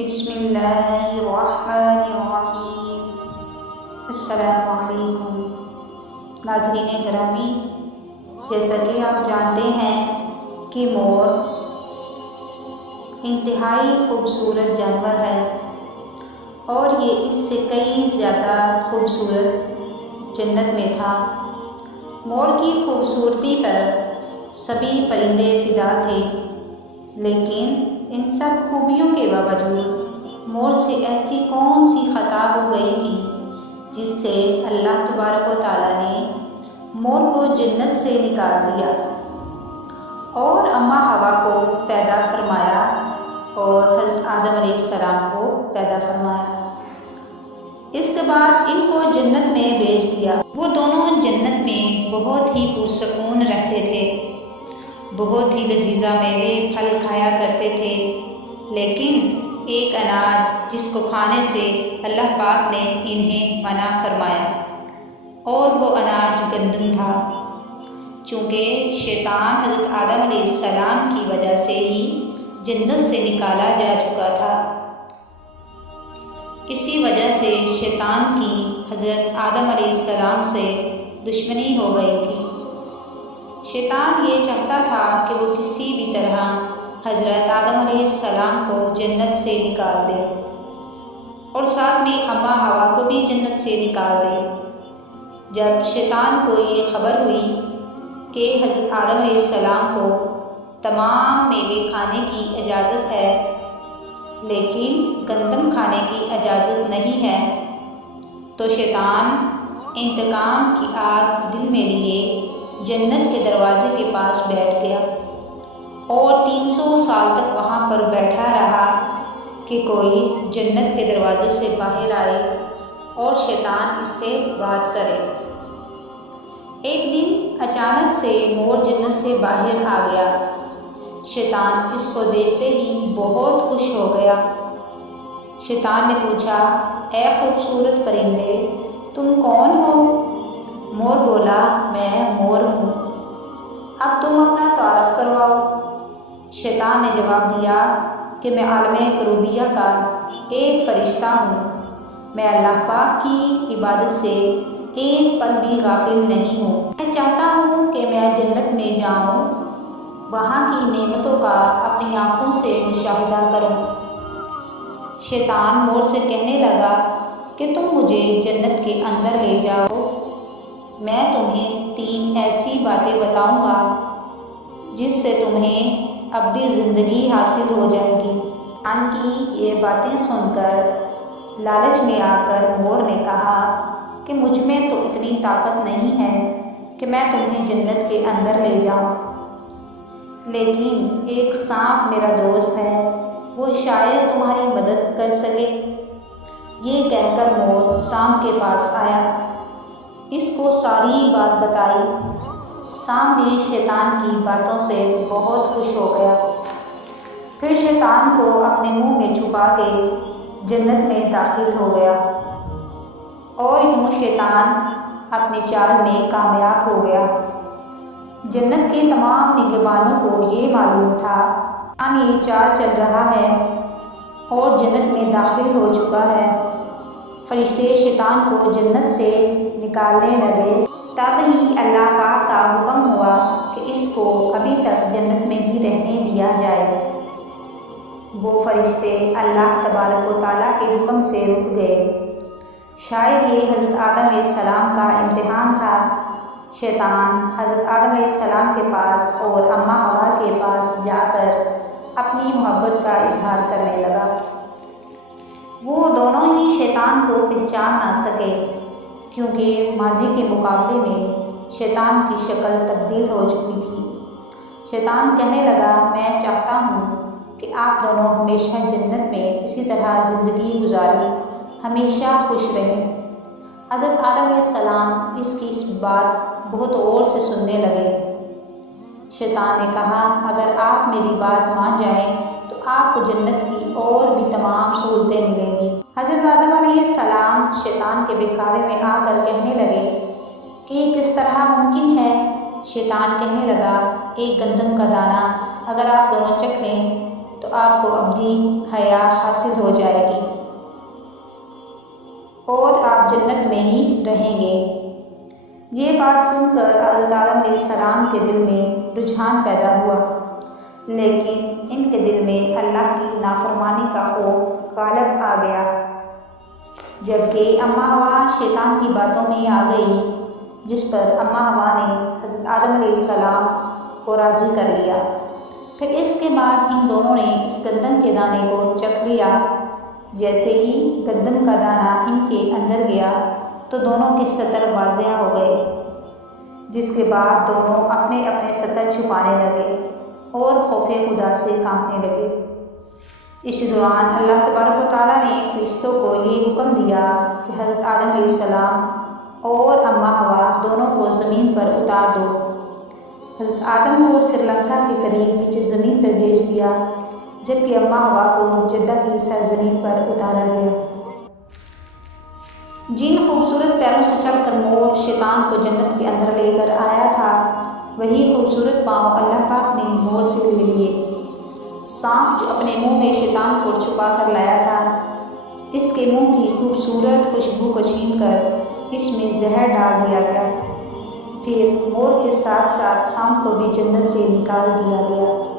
بسم اللہ الرحمن الرحیم۔ السلام علیکم ناظرین گرامی، جیسا کہ آپ جانتے ہیں کہ مور انتہائی خوبصورت جانور ہے اور یہ اس سے کئی زیادہ خوبصورت جنت میں تھا۔ مور کی خوبصورتی پر سبھی پرندے فدا تھے، لیکن ان سب خوبیوں کے باوجود مور سے ایسی کون سی خطا ہو گئی تھی جس سے اللہ تبارک و تعالیٰ نے مور کو جنت سے نکال دیا اور اماں حوا کو پیدا فرمایا اور حضرت آدم علیہ السلام کو پیدا فرمایا۔ اس کے بعد ان کو جنت میں بھیج دیا۔ وہ دونوں جنت میں بہت ہی پرسکون رہتے تھے، بہت ہی لذیذہ میوے پھل کھایا کرتے تھے، لیکن ایک اناج جس کو کھانے سے اللہ پاک نے انہیں منع فرمایا اور وہ اناج گندم تھا، چونکہ شیطان حضرت آدم علیہ السلام کی وجہ سے ہی جنت سے نکالا جا چکا تھا۔ اسی وجہ سے شیطان کی حضرت آدم علیہ السلام سے دشمنی ہو گئی تھی۔ شیطان یہ چاہتا تھا کہ وہ کسی بھی طرح حضرت آدم علیہ السلام کو جنت سے نکال دے اور ساتھ میں اماں حوا کو بھی جنت سے نکال دے۔ جب شیطان کو یہ خبر ہوئی کہ حضرت آدم علیہ السلام کو تمام میوے کھانے کی اجازت ہے لیکن گندم کھانے کی اجازت نہیں ہے، تو شیطان انتقام کی آگ دل میں لیے جنت کے دروازے کے پاس بیٹھ گیا اور 300 سال تک وہاں پر بیٹھا رہا کہ کوئی جنت کے دروازے سے باہر آئے اور شیطان اس سے بات کرے۔ ایک دن اچانک سے مور جنت سے باہر آ گیا۔ شیطان اس کو دیکھتے ہی بہت خوش ہو گیا۔ شیطان نے پوچھا، اے خوبصورت پرندے، تم کون ہو؟ مور بولا، میں مور ہوں، اب تم اپنا تعارف کرواؤ۔ شیطان نے جواب دیا کہ میں عالم کروبیہ کا ایک فرشتہ ہوں، میں اللہ پاک کی عبادت سے ایک پل بھی غافل نہیں ہوں، میں چاہتا ہوں کہ میں جنت میں جاؤں، وہاں کی نعمتوں کا اپنی آنکھوں سے مشاہدہ کروں۔ شیطان مور سے کہنے لگا کہ تم مجھے جنت کے اندر لے جاؤ، میں تمہیں 3 ایسی باتیں بتاؤں گا جس سے تمہیں ابدی زندگی حاصل ہو جائے گی۔ ان کی یہ باتیں سن کر لالچ میں آ کر مور نے کہا کہ مجھ میں تو اتنی طاقت نہیں ہے کہ میں تمہیں جنت کے اندر لے جاؤں، لیکن ایک سانپ میرا دوست ہے، وہ شاید تمہاری مدد کر سکے۔ یہ کہہ کر مور سانپ کے پاس آیا، اس کو ساری بات بتائی۔ سانپ بھی شیطان کی باتوں سے بہت خوش ہو گیا، پھر شیطان کو اپنے منہ میں چھپا کے جنت میں داخل ہو گیا اور یوں شیطان اپنی چال میں کامیاب ہو گیا۔ جنت کے تمام نگہبانوں کو یہ معلوم تھا شیطان یہ چال چل رہا ہے اور جنت میں داخل ہو چکا ہے۔ فرشتے شیطان کو جنت سے نکالنے لگے، تب ہی اللہ پاک کا حکم ہوا کہ اس کو ابھی تک جنت میں ہی رہنے دیا جائے۔ وہ فرشتے اللہ تبارک و تعالیٰ کے حکم سے رک گئے۔ شاید یہ حضرت آدم علیہ السلام کا امتحان تھا۔ شیطان حضرت آدم علیہ السلام کے پاس اور اماں حوا کے پاس جا کر اپنی محبت کا اظہار کرنے لگا۔ وہ دونوں ہی شیطان کو پہچان نہ سکے، کیونکہ ماضی کے مقابلے میں شیطان کی شکل تبدیل ہو چکی تھی۔ شیطان کہنے لگا، میں چاہتا ہوں کہ آپ دونوں ہمیشہ جنت میں اسی طرح زندگی گزاریں، ہمیشہ خوش رہیں۔ حضرت آدم علیہ السلام اس کی بات بہت غور سے سننے لگے۔ شیطان نے کہا، اگر آپ میری بات مان جائیں تو آپ کو جنت کی اور بھی تمام سہولتیں ملیں گی۔ حضرت آدم علیہ السلام شیطان کے بہکاوے میں آ کر کہنے لگے کہ یہ کس طرح ممکن ہے؟ شیطان کہنے لگا، ایک گندم کا دانہ اگر آپ دونوں چکھ لیں تو آپ کو ابدی حیات حاصل ہو جائے گی اور آپ جنت میں ہی رہیں گے۔ یہ بات سن کر حضرت آدم علیہ السلام کے دل میں رجحان پیدا ہوا، لیکن ان کے دل میں اللہ کی نافرمانی کا خوف غالب آ گیا۔ جبکہ اماں حوا شیطان کی باتوں میں آ گئی، جس پر اماں حوا نے حضرت آدم علیہ السلام کو راضی کر لیا۔ پھر اس کے بعد ان دونوں نے اس گندم کے دانے کو چکھ لیا۔ جیسے ہی گندم کا دانہ ان کے اندر گیا تو دونوں کے سطر واضح ہو گئے، جس کے بعد دونوں اپنے اپنے سطر چھپانے لگے اور خوف خدا سے کانپنے لگے۔ اس دوران اللہ تبارک و تعالیٰ نے فرشتوں کو یہ حکم دیا کہ حضرت آدم علیہ السلام اور اماں حوا دونوں کو زمین پر اتار دو۔ حضرت آدم کو سری لنکا کے قریب نیچے زمین پر بھیج دیا، جبکہ اماں حوا کو جدہ کی سرزمین پر اتارا گیا۔ جن خوبصورت پیروں سے چل کر مور شیطان کو جنت کے اندر لے کر آیا تھا، وہی خوبصورت پاؤں اللہ پاک نے مور سے لے لیے۔ سانپ جو اپنے منہ میں شیطان کو چھپا کر لایا تھا، اس کے منہ کی خوبصورت خوشبو کو چھین کر اس میں زہر ڈال دیا گیا۔ پھر مور کے ساتھ ساتھ سانپ کو بھی جنت سے نکال دیا گیا۔